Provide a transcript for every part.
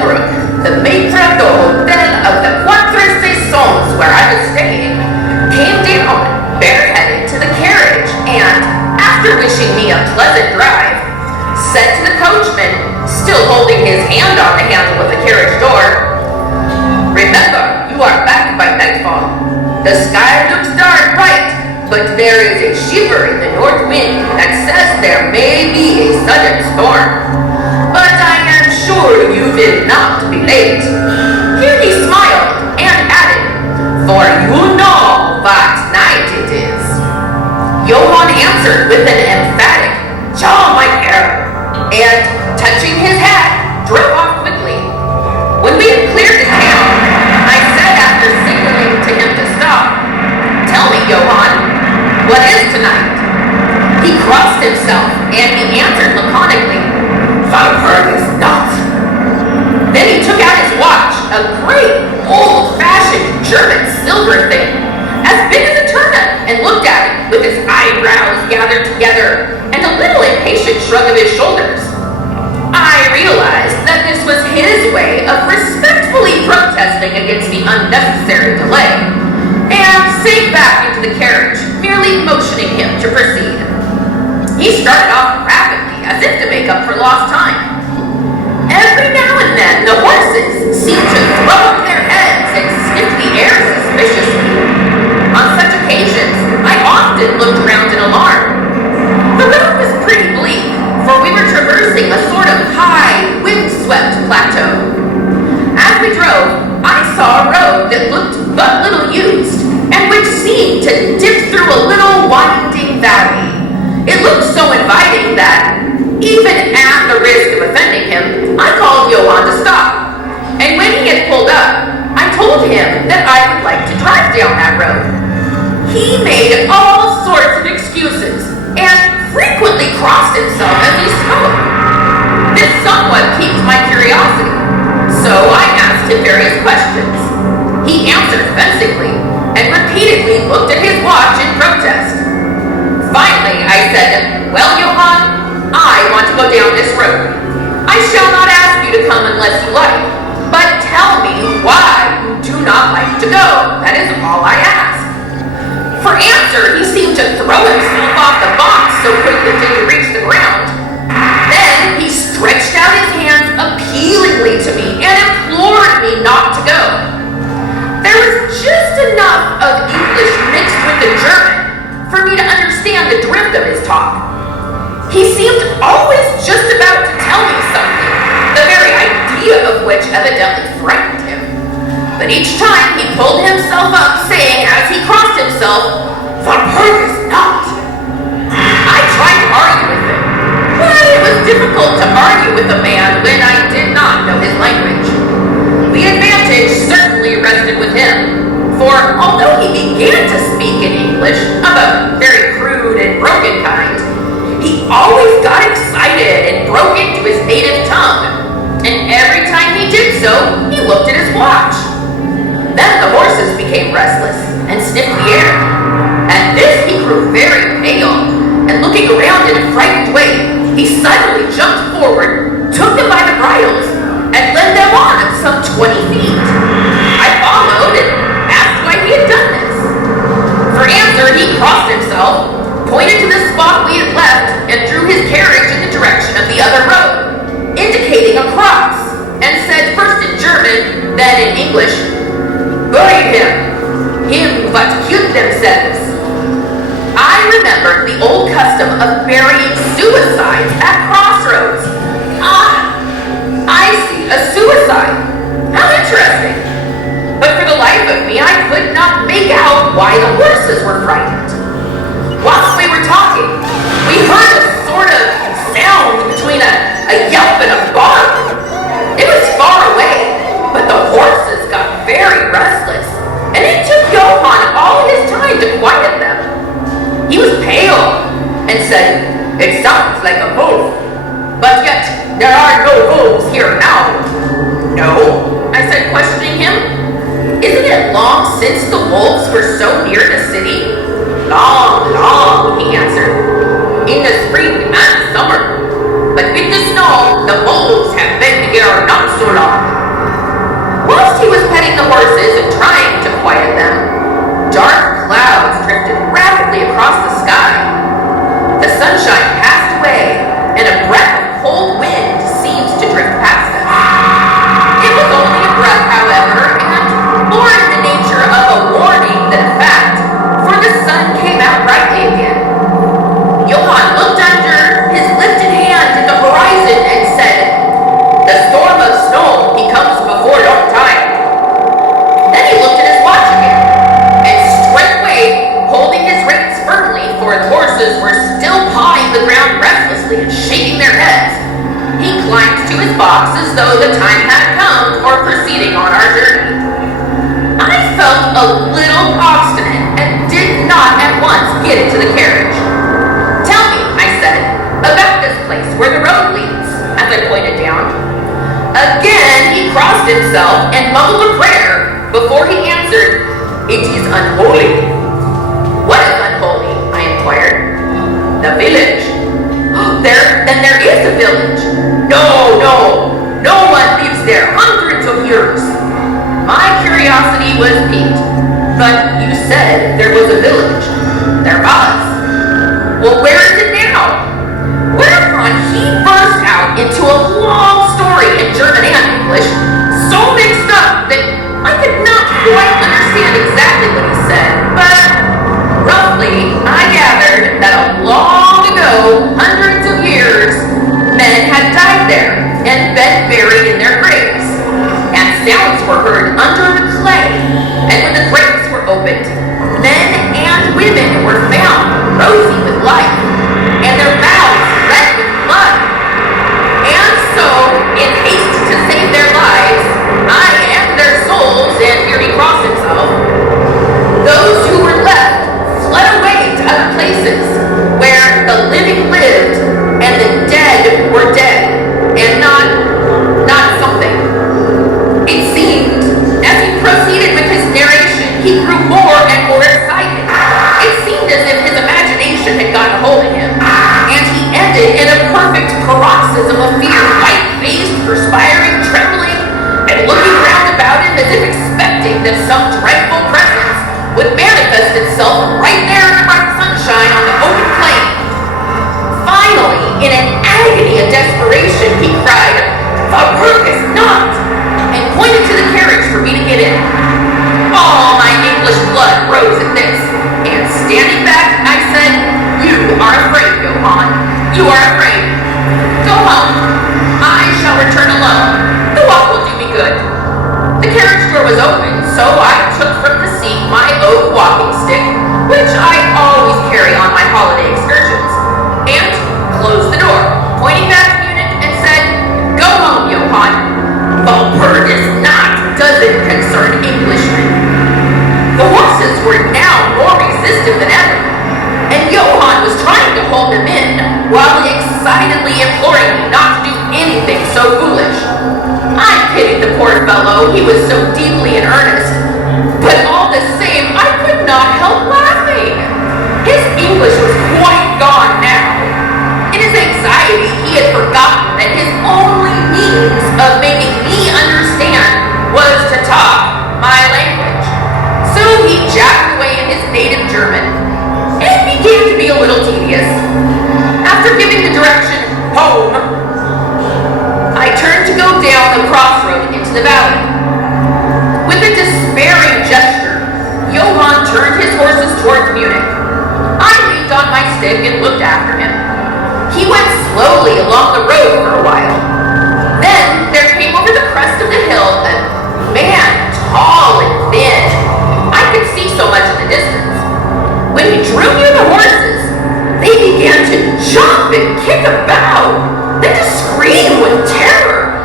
Brook, the maitre d'hotel of the Quatre Saisons where I was staying, came down bareheaded to the carriage and, after wishing me a pleasant drive, said to the coachman, still holding his hand on the handle of the carriage door, "Remember, you are back by nightfall. The sky looks dark bright, but there is a shiver in the north wind that says there may be a sudden storm. But I am sure you will not be late." Here he smiled and added, "For you know what night it is." Johann answered with an emphatic, "Ja, my Herr," and, touching his hat, drove off quickly. When we had cleared the town, I said after signaling to him to stop, "Tell me, Johann, what is tonight?" He crossed himself and he answered laconically, "Valhalla is not." Then he took out his watch, a great, old-fashioned German silver thing, as big as a turnip, and looked at it with his eyebrows gathered together and a little impatient shrug of his shoulders. I realized that this was his way of respectfully protesting against the unnecessary delay, and sank back into the carriage, merely motioning him to proceed. He started off rapidly, as if to make up for lost time. Every now and then, the horses seemed to throw up their heads and sniff the air suspiciously. On such occasions, I often looked around in alarm. The road was pretty bleak, for we were traversing a sort of high, wind-swept plateau. As we drove, I saw a road that looked but little used, and which seemed to dip through a little winding valley. It looked so inviting that, even at the risk of offending him, I called Johann to stop. And when he had pulled up, I told him that I would like to drive down that road. He made all sorts of excuses, and frequently crossed himself as he spoke. This somewhat piqued my curiosity, so I asked him various questions. He answered fencingly, and repeatedly looked at his watch in protest. Finally, I said, "Well, Johann, I want to go down this road. I shall not ask you to come unless you like, but tell me why you do not like to go. That is all I ask." For answer, he seemed to throw himself off the box, so quickly did he reach the ground. Then he stretched out his hands appealingly to me and implored me not to go. There was just enough of English mixed with the German for me to understand the drift of his talk. He seemed always just about to tell me something, the very idea of which evidently frightened him. But each time he pulled himself up, saying as he crossed himself, "Valhalla is not." I tried to argue with him, but it was difficult to argue with a man when I did not know his language. The advantage certainly rested with him, for although he began to speak in English, of a very crude and broken kind, he always got excited and broke into his native tongue, and every time he did so, he looked at his watch. Then the horses became restless and sniffed the air. At this he grew very pale, and looking around in a frightened way, he suddenly jumped forward, took them by the bridles, and led them on some 20 feet. I followed and asked why he had done this. For answer, he crossed himself, pointed to the spot we had left, and drew his carriage in the direction of the other road, indicating a cross, and said first in German, then in English, "Bury him what killed themselves." I remembered the old custom of burying suicides at crossroads. Ah, I see, a suicide. How interesting. But for the life of me, I could not make out why the horses were frightened. Whilst we were talking, we heard a sort of sound between a yelp and a bark. It was far away, but the horses got very restless, and it took Johann all his time to quiet them. He was pale and said, "It sounds like a wolf, but yet there are no wolves here now." "No?" I said, questioning him. "Isn't it long since the wolves were so near the city?" "Long, long," he answered. his box as though the time had come for proceeding on our journey. I felt a little obstinate and did not at once get into the carriage. "Tell me," I said, "about this place where the road leads," as I pointed down. Again he crossed himself and mumbled a prayer before he answered, "It is unholy." "What is unholy?" I inquired. "The village." Then there is a village." No one lives there hundreds of years." My curiosity was piqued. "But you said there was a village." "There was." "Well, where is it now?" Whereupon he burst out into a long story in German and English, so mixed up that I could not quite understand exactly what he said, but roughly I gathered that long ago, hundreds of years, men had died there and been buried in their graves, and sounds were heard under the clay, and when the graves were opened, men and women were found rosy with life, and their mouths red with blood. And so, in haste to save their lives, aye, and their souls, and here he crossed himself, those who were left fled away to other places, where the living lived, and the dead were dead, and not something. It seemed, as he proceeded with his narration, he grew more and more excited. It seemed as if his imagination had gotten a hold of him, and he ended in a perfect paroxysm of fear, white-faced, perspiring, trembling, and looking round about him as if expecting that some dreadful presence would manifest itself right there in the bright sunshine on the open plain. Finally, in an agony of desperation, he cried, "Thou purgest not!" and pointed to the carriage for me to get in. All my English blood rose at this, and standing back, I said, "You are afraid, Johann. You are afraid. Go home. I shall return alone. The walk will do me good." The carriage door was open, so I took from the seat my oak walking stick, which I always carry on my holiday excursions, and closed the door, pointing back to Munich, and said, "Go home, Johann. Walpurgis not doesn't concern Englishmen." The horses were now more resistive than ever, and Johann was trying to hold them in while excitedly imploring me not to do anything so foolish. I pitied the poor fellow, he was so deeply in earnest, but all the same I could not help laughing. His English was quite gone now. In his anxiety, he had forgotten that his only means of making me understand was to talk my language. So he jabbed away in his native German. It began to be a little tedious. After giving the direction, "home," I turned to go down the crossroad into the valley. With a despairing gesture, Johann turned his horses towards Munich. I leaned on my stick and looked after him. He went slowly along the road for a while. Then there came over the crest of the hill a man, tall and thin. I could see so much in the distance. When he drew near the horses, they began to jump and kick about, then to scream with terror.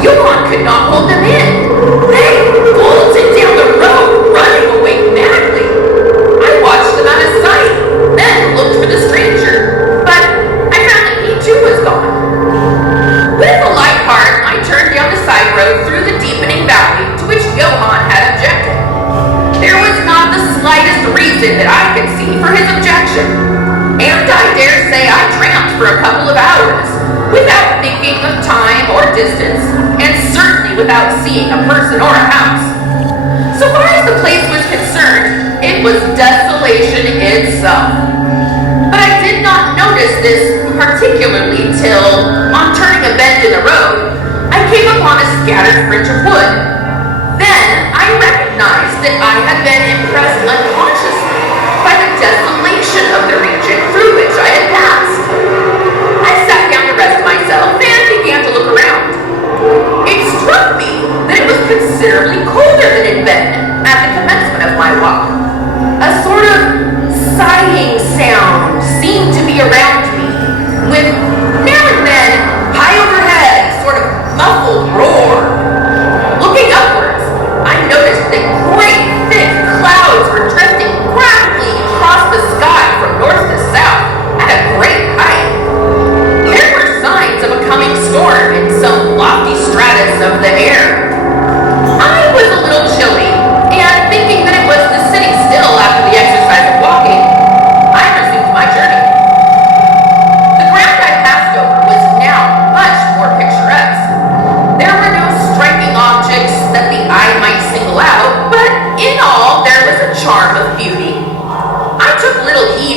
Johann could not hold them in. They bolted down the road, running away madly. I watched them out of sight, then looked for the stranger, but I found that he too was gone. With a light heart, I turned down the side road through the deepening valley to which Johann had objected. There was not the slightest reason that I could see for his objection, and I dare say I tramped for a couple of hours without thinking of time or distance, and certainly without seeing a person or a house. So far as the place was concerned, it was desolation itself. But I did not notice this particularly till, on turning a bend in the road, I came upon a scattered fringe of wood. Then I recognized that I had been impressed unconsciously by the desolation of the region through which I had passed. I sat down to rest myself and began to look around. It struck me that it was considerably colder than it had been at the commencement of my walk. A sort of sighing sound seemed to be around me, with now and then, high overhead, sort of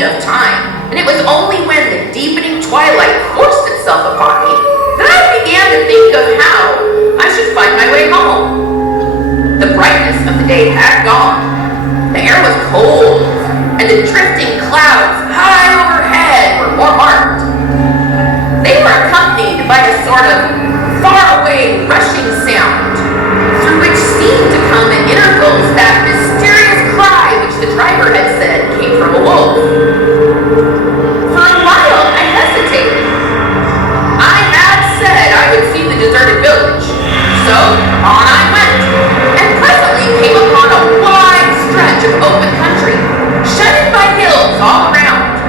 need of time, and it was only when the deepening twilight forced itself upon me that I began to think of how I should find my way home. The brightness of the day had gone. The air was cold, and the drifting clouds high overhead were more marked. They were accompanied by a sort of faraway rushing sound, through which seemed to come at intervals that mysterious cry which the driver had said came from a wolf. For a while I hesitated. I had said I would see the deserted village, so on I went, and presently came upon a wide stretch of open country, shut in by hills all around.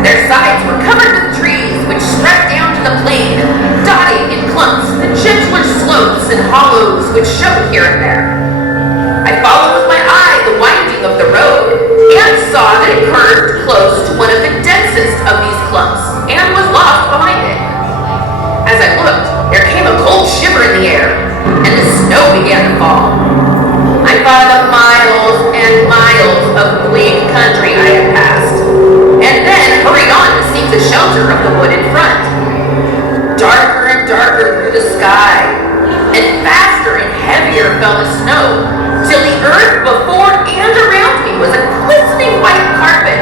Their sides were covered with trees which spread down to the plain, dotting in clumps the gentler slopes and hollows which showed here and there. I followed with my eye the winding of the road, and saw that it curved close to one of the densest of these clumps, and was lost behind it. As I looked, there came a cold shiver in the air, and the snow began to fall. I thought of the miles and miles of bleak country I had passed, and then hurried on to seek the shelter of the wood in front. Darker and darker grew the sky, and faster and heavier fell the snow, till the earth before and around me was a glistening white carpet,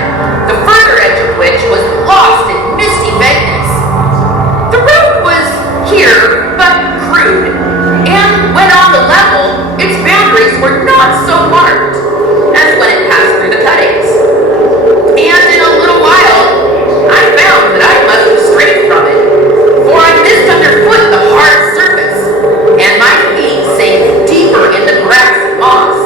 the further edge of which was lost in misty vagueness. The road was here but crude, and when on the level, its boundaries were not so marked as when it passed through the cuttings. And in a little while, I found that I must have strayed from it, for I missed underfoot the hard surface, and my feet sank deeper in the grass and moss.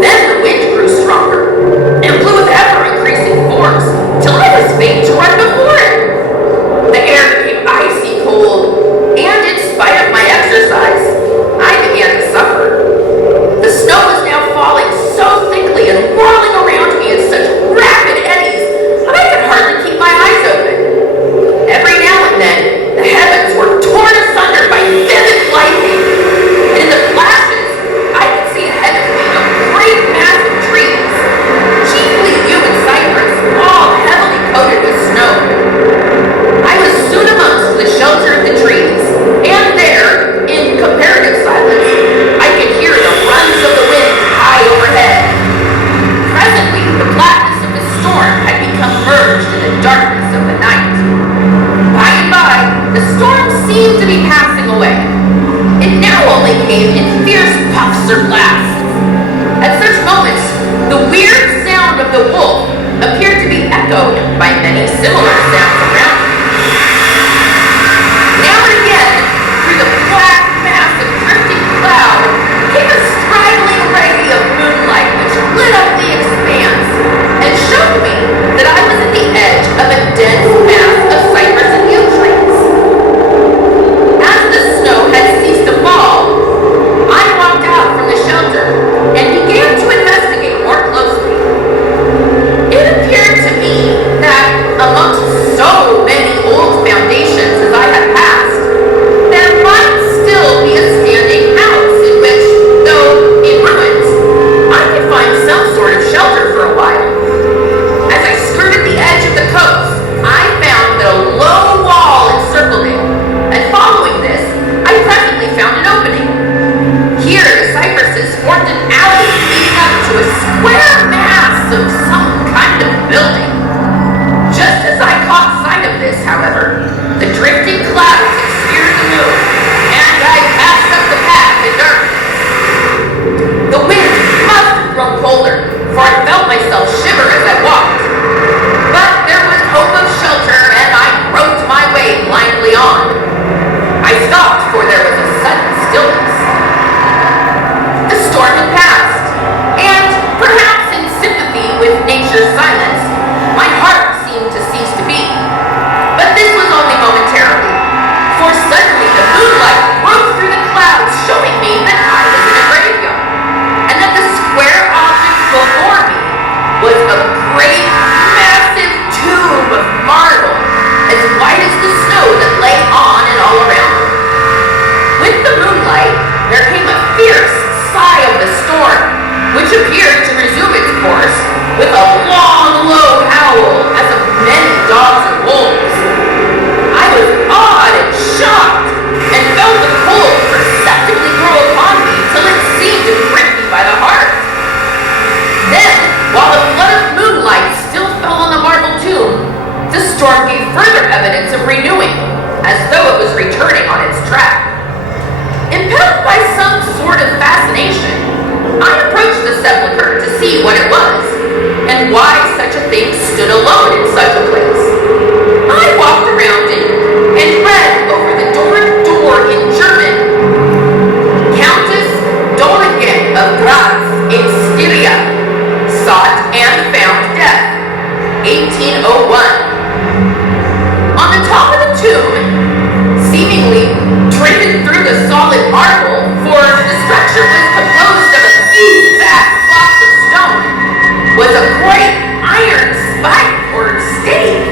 Then the wind grew stronger, and blew with ever-increasing force, till I was fain to run before it. The air became icy cold, and in spite of my exercise, I began to Impelled by some sort of fascination, I approached the sepulchre to see what it was, and why such a thing stood alone in such a place. I walked around it and read over the door in German, Countess Doligen of Graz in Styria, sought and found death, 1801. On the top of the tomb, seemingly driven through the solid marble, for the structure was composed of a few vast blocks of stone, was a great iron spike or stake.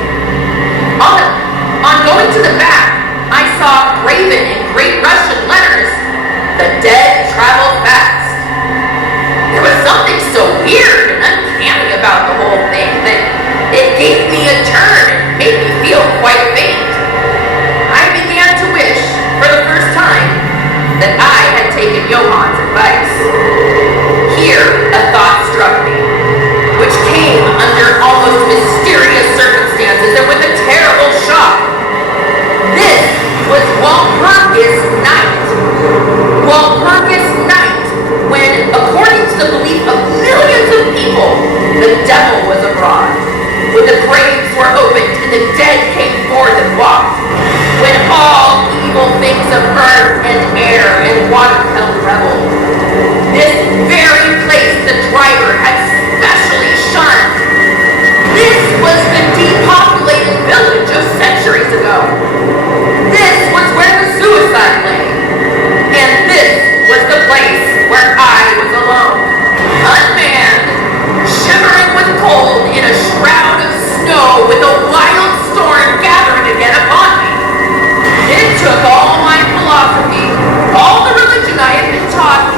On going to the back, I saw graven in great Russian letters, "The dead travel fast." There was something so weird and uncanny about the whole thing that it gave me a turn and made me feel quite faint. I began to wish, for the first time, that I had taken Johann's advice. Here, a thought struck me, which came under almost mysterious circumstances and with a terrible shock. This was Walpurgis Night. Walpurgis Night, when, according to the belief of millions of people, the devil was abroad, when the graves were opened and the dead came forth and walked, when all evil things of earth and air and water held revel. This very place the driver had specially shunned. This was the depopulated village of centuries ago. This was where the suicide lay. And this was the place where I was alone, unmanned, shivering with cold in a shroud of snow with a wild storm gathering again upon me. It took all my philosophy, all the religion I had been taught,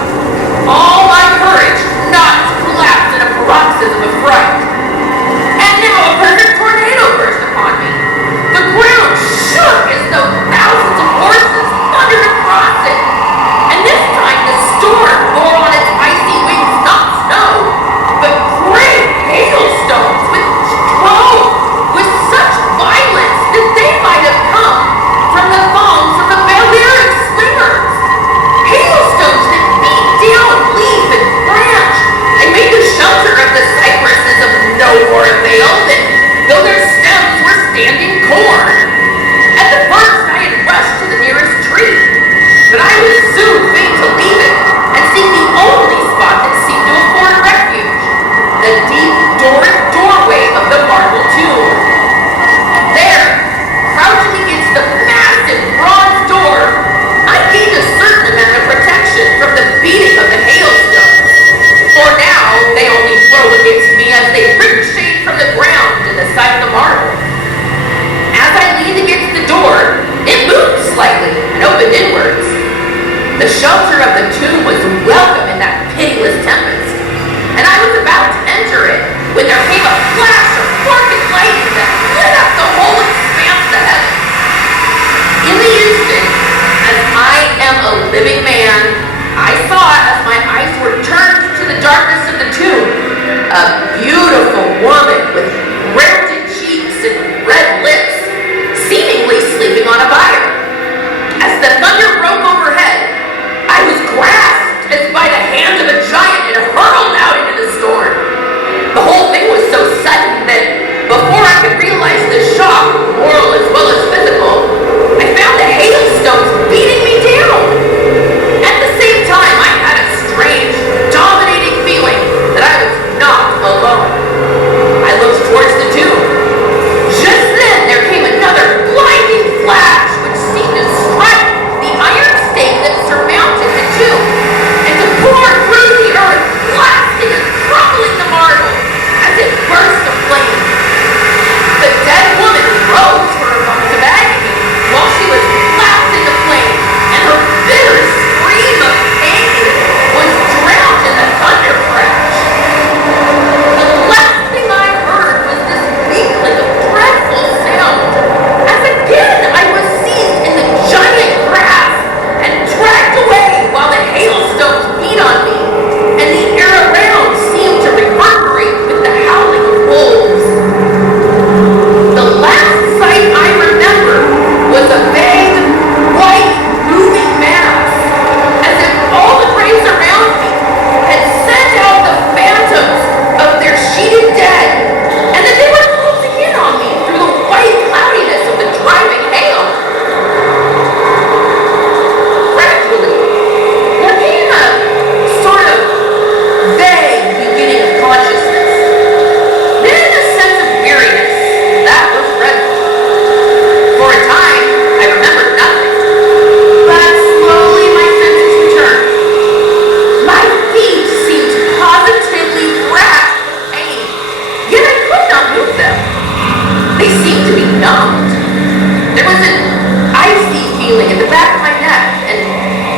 all my courage not to collapse in a paroxysm of fright. And now a perfect tornado burst upon me. The ground shook as though thousands of horses thundered across it. And this time the storm bore on its icy wings not snow, but great hailstones which drove with such violence that they might have come from the thongs of the Balearic slingers. Hailstones that beat down leaf and branch and made the shelter of the cypresses of no more avail than though their stems were standing corn. At the first I had rushed to the nearest tree, but I was soon fain to leave it and seek the only spot that seemed to afford refuge, the deep Doric doorway of the marble tomb. There, crouching against the massive bronze door, I gained a certain amount of protection from the beating of the hailstones, for now they only flew against me as they ricocheted from the ground to the side of the marble. As I leaned against the door, it moved slightly and opened inwards. The shelter of the tomb was welcome in that pitiless tempest, and I was about to enter it when there came a flash of forked lightning that lit up the whole expanse of the heavens. In the instant, as I am a living man, I saw, as my eyes were turned to the darkness of the tomb, a beautiful woman with rounded cheeks and red lips, seemingly sleeping on a bier. As the thunder broke overhead, I was grasped as by the hand of a giant and hurled out into the storm. The whole thing was so sudden that before I could realize the shock, moral as well as physical, I found the hailstones beating me down.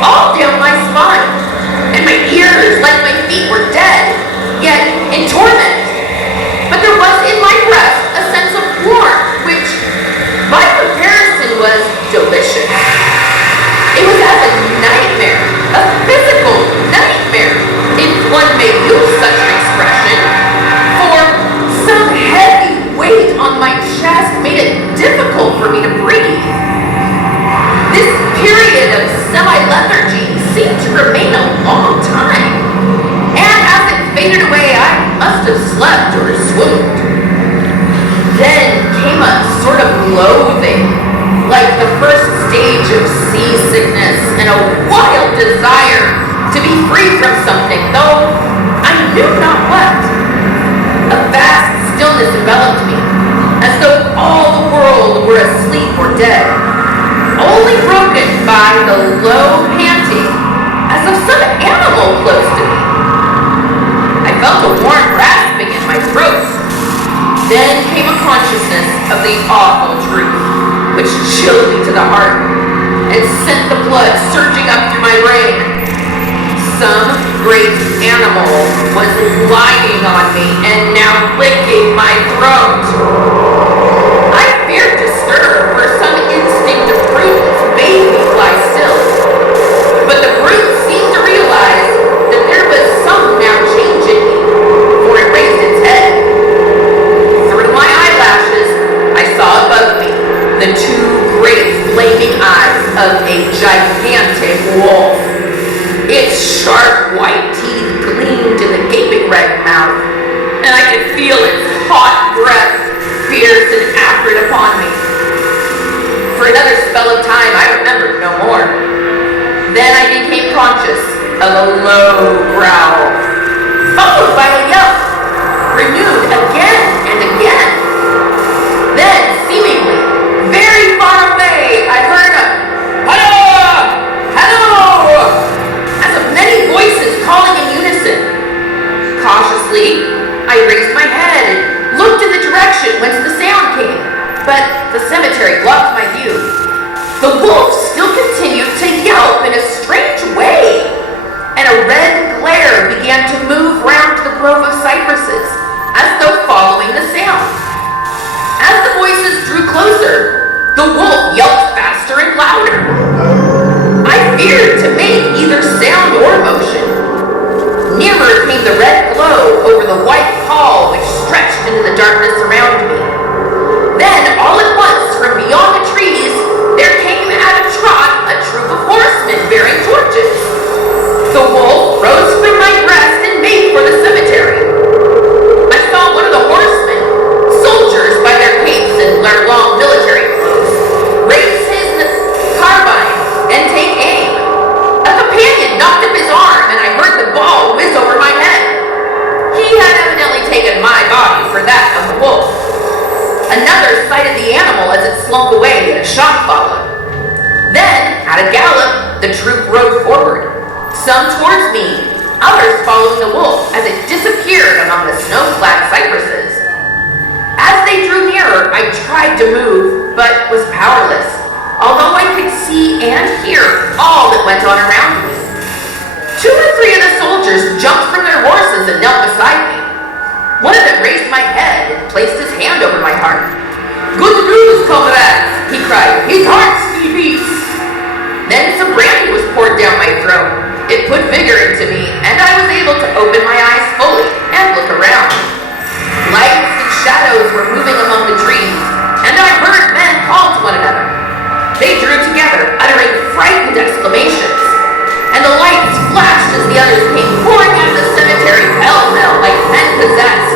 all down my spine, and my ears, like my feet, were dead, yet in torment. But there was in my breast a sense of warmth, which, by comparison, was delicious. It was as a nightmare, a physical nightmare, if one may use such an expression, for some heavy weight on my chest made it difficult for me to breathe. This period of semi-lethargy seemed to remain a long time, and as it faded away, I must have slept or swooned. Then came a sort of loathing, like the first stage of seasickness, and a wild desire to be free from something, though I knew not what. A vast stillness enveloped me, as though all the world were asleep or dead, only broken by the low panting, as of some animal close to me. I felt a warm rasping in my throat. Then came a consciousness of the awful truth, which chilled me to the heart and sent the blood surging up through my brain. Some great animal was lying on me and now licking my throat. I feared to stir, for some instinct of prudence bade me lie still. But the brute seemed to realize that there was some now change in me, for it raised its head. Through my eyelashes, I saw above me the two great flaming eyes of a gigantic wolf. Its sharp white teeth gleamed in the gaping red mouth, and I could feel its hot breath fierce and acrid upon me. For another spell of time, I remembered no more. Then I became conscious of a low growl, followed by a yelp, renewed again and again. Then, seemingly very far away, I heard a "Hello! Hello!" as of many voices calling in unison. Cautiously, I raised my head and looked in the direction whence the sound came, but the cemetery blocked my view. The wolf still continued to yelp in a strange way, and a red glare began to move round the grove of cypresses, as though following the sound. As the voices drew closer, the wolf yelped faster and louder. I feared to make either sound or motion. Nearer came the red glow over the white pall which stretched into the darkness around me. Then, all at once, from beyond the trees, there came at a trot a troop of horsemen bearing torches. The wolf rose from my breast and made for the cemetery. I saw one of the horsemen, soldiers by their capes and their long military clothes, raise his carbine and take aim. A companion knocked up his arm, and I heard the ball whiz over my head. He had evidently taken my body for that of the wolf. Another sighted the animal as it slunk away, and a shot followed. Then, at a gallop, the troop rode forward, some towards me, others following the wolf as it disappeared among the snow-clad cypresses. As they drew nearer, I tried to move, but was powerless, although I could see and hear all that went on around me. 2 or 3 of the soldiers jumped from their horses and knelt beside me. One of them raised my head and placed his hand over my heart. "Good news, comrades!" he cried. "His heart still beats!" Then some brandy was poured down my throat. It put vigor into me, and I was able to open my eyes fully and look around. Lights and shadows were moving among the trees, and I heard men call to one another. They drew together, uttering frightened exclamations, and the lights flashed as the others came pouring out of the cemetery pell-mell like men possessed.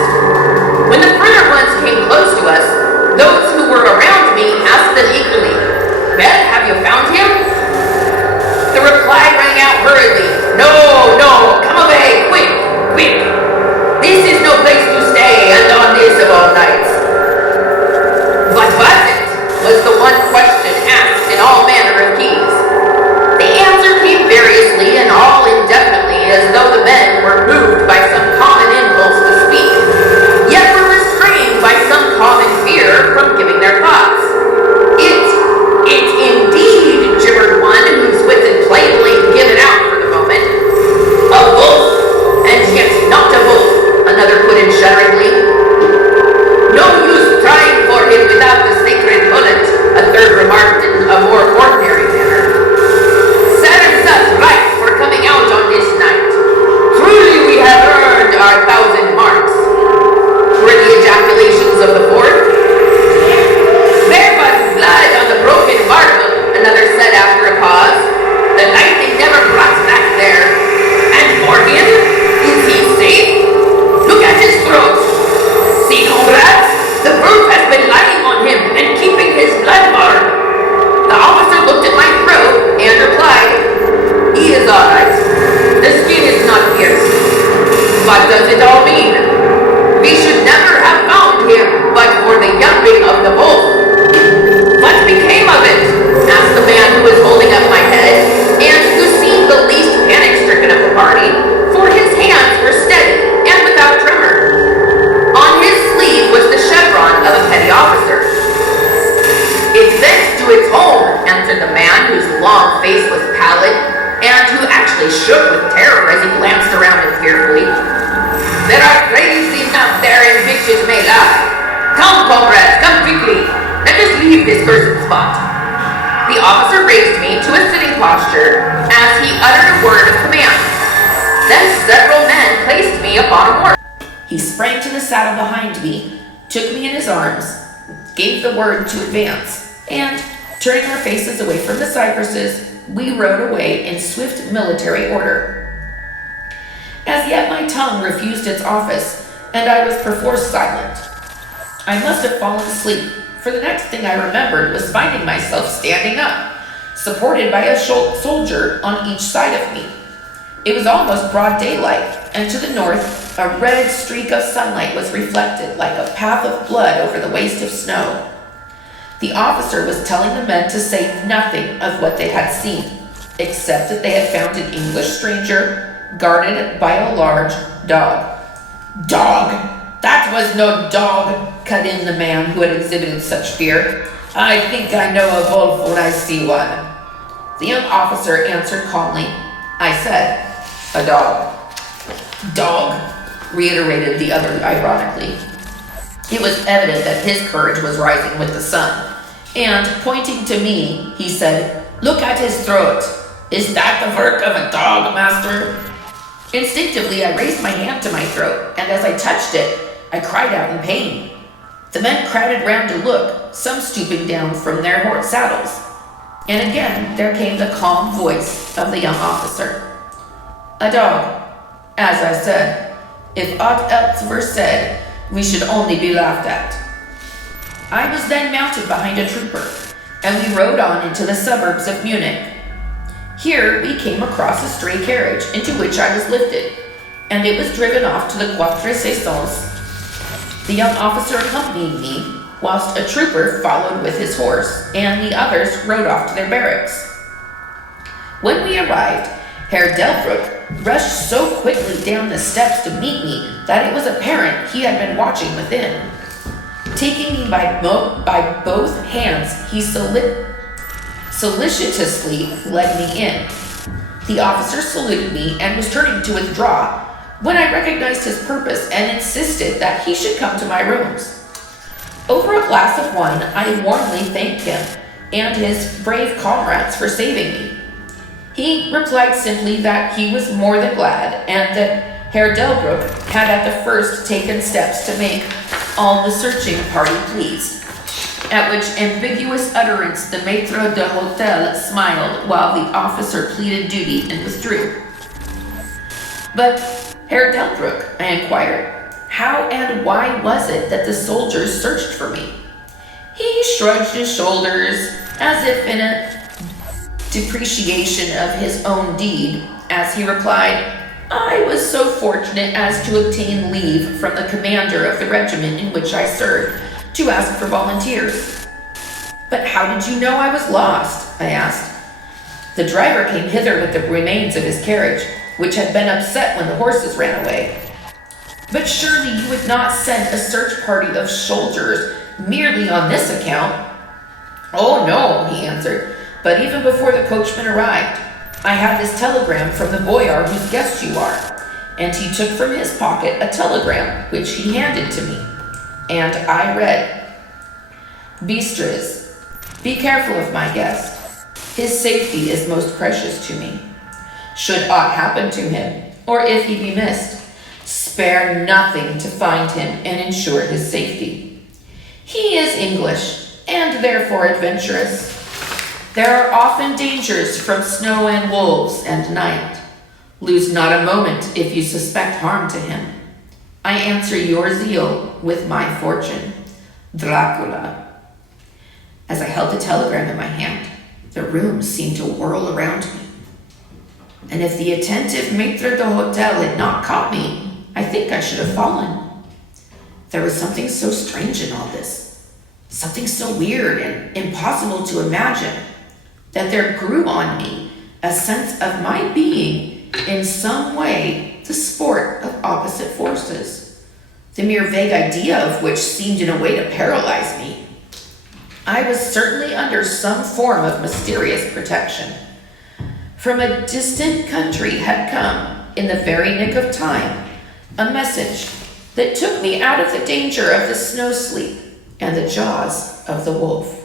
When the further ones came close to us, those who were around me asked them equally, "Well, have you found him?" The reply rang out hurriedly, "No, no, come away, quick, quick. This is no place to stay, and on this of all nights." "What was it?" was the one question asked in all manner of keys. The answer witches may lie. Come, comrades, come quickly. Let us leave this cursed spot. The officer raised me to a sitting posture as he uttered a word of command. Then several men placed me upon a horse. He sprang to the saddle behind me, took me in his arms, gave the word to advance, and, turning our faces away from the cypresses, we rode away in swift military order. As yet my tongue refused its office, and I was perforce silent. I must have fallen asleep, for the next thing I remembered was finding myself standing up, supported by a soldier on each side of me. It was almost broad daylight, and to the north, a red streak of sunlight was reflected like a path of blood over the waste of snow. The officer was telling the men to say nothing of what they had seen, except that they had found an English stranger guarded by a large dog. Dog? That was no dog, cut in the man who had exhibited such fear. I think I know a wolf when I see one. The young officer answered calmly. I said, a dog. Dog, reiterated the other ironically. It was evident that his courage was rising with the sun, and, pointing to me, he said, Look at his throat. Is that the work of a dog, master? Instinctively, I raised my hand to my throat, and as I touched it, I cried out in pain. The men crowded round to look, some stooping down from their horse saddles. And again there came the calm voice of the young officer. A dog. As I said, if aught else were said, we should only be laughed at. I was then mounted behind a trooper, and we rode on into the suburbs of Munich. Here we came across a stray carriage into which I was lifted, and it was driven off to the Quatre Saisons. The young officer accompanied me, whilst a trooper followed with his horse, and the others rode off to their barracks. When we arrived, Herr Delbruck rushed so quickly down the steps to meet me that it was apparent he had been watching within. Taking me by both hands, he solicitously led me in. The officer saluted me and was turning to withdraw when I recognized his purpose and insisted that he should come to my rooms. Over a glass of wine, I warmly thanked him and his brave comrades for saving me. He replied simply that he was more than glad, and that Herr Delbruck had at the first taken steps to make all the searching party pleased, at which ambiguous utterance the maître d'hôtel smiled while the officer pleaded duty and withdrew. But Herr Delbruck, I inquired, how and why was it that the soldiers searched for me? He shrugged his shoulders as if in a depreciation of his own deed, as he replied, I was so fortunate as to obtain leave from the commander of the regiment in which I served to ask for volunteers. But how did you know I was lost? I asked. The driver came hither with the remains of his carriage, which had been upset when the horses ran away. But surely you would not send a search party of soldiers merely on this account? Oh no, he answered, but even before the coachman arrived, I had this telegram from the boyar whose guest you are, and he took from his pocket a telegram which he handed to me, and I read, Beatrice, be careful of my guest. His safety is most precious to me. Should aught happen to him, or if he be missed, spare nothing to find him and ensure his safety. He is English, and therefore adventurous. There are often dangers from snow and wolves and night. Lose not a moment if you suspect harm to him. I answer your zeal with my fortune. Dracula. As I held the telegram in my hand, the room seemed to whirl around me. And if the attentive maître d'hôtel had not caught me, I think I should have fallen. There was something so strange in all this, something so weird and impossible to imagine, that there grew on me a sense of my being in some way the sport of opposite forces, the mere vague idea of which seemed in a way to paralyze me. I was certainly under some form of mysterious protection. From a distant country had come, in the very nick of time, a message that took me out of the danger of the snow sleep and the jaws of the wolf.